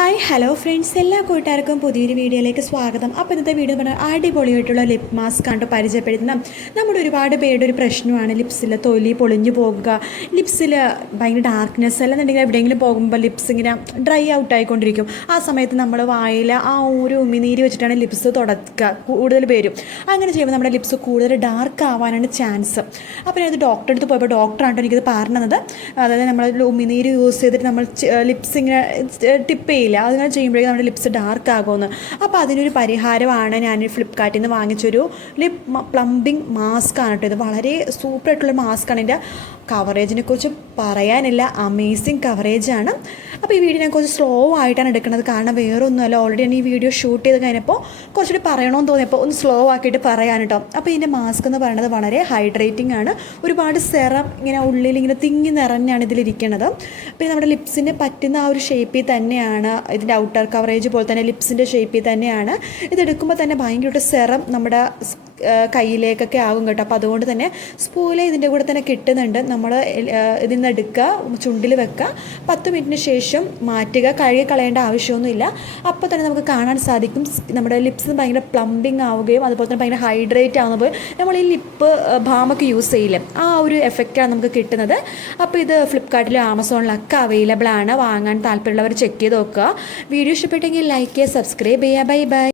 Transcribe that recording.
Hi hello friends, എല്ലാ കൂട്ടുകാർക്കും പുതിയൊരു വീഡിയോയിലേക്ക് സ്വാഗതം. അപ്പോൾ ഇന്നത്തെ വീഡിയോ പറഞ്ഞാൽ അടിപൊളിയായിട്ടുള്ള ലിപ് മാസ്ക് കണ്ടു പരിചയപ്പെടുത്തുന്ന നമ്മുടെ ഒരുപാട് പേരുടെ ഒരു പ്രശ്നമാണ് ലിപ്സിൽ തൊലി പൊളിഞ്ഞു പോകുക, ലിപ്സിൽ ഭയങ്കര ഡാർക്ക്നെസ്, അല്ലെന്നുണ്ടെങ്കിൽ എവിടെയെങ്കിലും പോകുമ്പോൾ ലിപ്സ് ഇങ്ങനെ ഡ്രൈ ഔട്ട് ആയിക്കൊണ്ടിരിക്കും. ആ സമയത്ത് നമ്മൾ വായിൽ ആ ഒരു ഉമിനീര് വെച്ചിട്ടാണ് ലിപ്സ് തുടക്കുക കൂടുതൽ പേരും. അങ്ങനെ ചെയ്യുമ്പോൾ നമ്മുടെ ലിപ്സ് കൂടുതൽ ഡാർക്ക് ആവാനാണ് ചാൻസ്. അപ്പോൾ ഞാനത് ഡോക്ടറെ അടുത്ത് പോയപ്പോൾ ഡോക്ടറാണ് എനിക്കത് പറഞ്ഞത്. അതായത് നമ്മൾ ഉമിനീര് യൂസ് ചെയ്തിട്ട് നമ്മൾ ലിപ്സ് ഇങ്ങനെ ടിപ്പ് ചെയ്യില്ല, അതിങ്ങനെ ചെയ്യുമ്പോഴേക്കും നമ്മുടെ ലിപ്സ് ഡാർക്ക് ആകുമെന്ന്. അപ്പോൾ അതിനൊരു പരിഹാരമാണ് ഞാൻ ഫ്ലിപ്കാർട്ടിൽ നിന്ന് വാങ്ങിച്ചൊരു ലിപ് പ്ലംബിംഗ് മാസ്ക് ആണ് കേട്ടോ. ഇത് വളരെ സൂപ്പറായിട്ടുള്ള മാസ്കാണ്. ഇതിൻ്റെ കവറേജിനെ കുറിച്ച് പറയാനില്ല, അമേസിങ് കവറേജാണ്. അപ്പോൾ ഈ വീഡിയോ ഞാൻ കുറച്ച് സ്ലോ ആയിട്ടാണ് എടുക്കുന്നത്, കാരണം വേറെ ഒന്നുമല്ല, ഓൾറെഡി ഞാൻ ഈ വീഡിയോ ഷൂട്ട് ചെയ്ത് കഴിഞ്ഞപ്പോൾ കുറച്ചുകൂടി പറയണമെന്ന് തോന്നിയപ്പോൾ ഒന്ന് സ്ലോ ആക്കിയിട്ട് പറയാൻ കേട്ടോ. അപ്പോൾ ഇതിൻ്റെ മാസ്ക് എന്ന് പറയുന്നത് വളരെ ഹൈഡ്രേറ്റിംഗ് ആണ്. ഒരുപാട് സെറം ഇങ്ങനെ ഉള്ളിൽ ഇങ്ങനെ തിങ്ങി നിറഞ്ഞാണ് ഇതിലിരിക്കുന്നത്. പിന്നെ നമ്മുടെ ലിപ്സിന് പറ്റുന്ന ആ ഒരു ഷേപ്പിൽ തന്നെയാണ് ഇതിൻ്റെ ഔട്ടർ കവറേജ് പോലെ തന്നെ ലിപ്സിൻ്റെ ഷേപ്പിൽ തന്നെയാണ്. ഇതെടുക്കുമ്പോൾ തന്നെ ഭയങ്കരമായിട്ട് സെറം നമ്മുടെ കയ്യിലേക്കൊക്കെ ആകും കേട്ടോ. അപ്പോൾ അതുകൊണ്ട് തന്നെ സ്പൂല് ഇതിൻ്റെ കൂടെ തന്നെ കിട്ടുന്നുണ്ട്. നമ്മൾ ഇതിൽ നിന്ന് എടുക്കുക, ചുണ്ടിൽ വെക്കുക, 10 മിനിറ്റിന് ശേഷം മാറ്റുക, കഴുകി കളയേണ്ട ആവശ്യമൊന്നുമില്ല. അപ്പോൾ തന്നെ നമുക്ക് കാണാൻ സാധിക്കും നമ്മുടെ ലിപ്സിന് ഭയങ്കര പ്ലംബിങ് ആവുകയും അതുപോലെ തന്നെ ഭയങ്കര ഹൈഡ്രേറ്റ് ആകുമ്പോൾ നമ്മൾ ഈ ലിപ്പ് ബാമൊക്കെ യൂസ് ചെയ്യില്ലേ, ആ ഒരു എഫക്റ്റാണ് നമുക്ക് കിട്ടുന്നത്. അപ്പോൾ ഇത് ഫ്ലിപ്കാർട്ടിലും ആമസോണിലൊക്കെ അവൈലബിൾ ആണ്. വാങ്ങാൻ താല്പര്യമുള്ളവർ ചെക്ക് ചെയ്ത് നോക്കുക. വീഡിയോ ഇഷ്ടപ്പെട്ടെങ്കിൽ ലൈക്ക് ചെയ്യുക, സബ്സ്ക്രൈബ് ചെയ്യുക. Bye bye.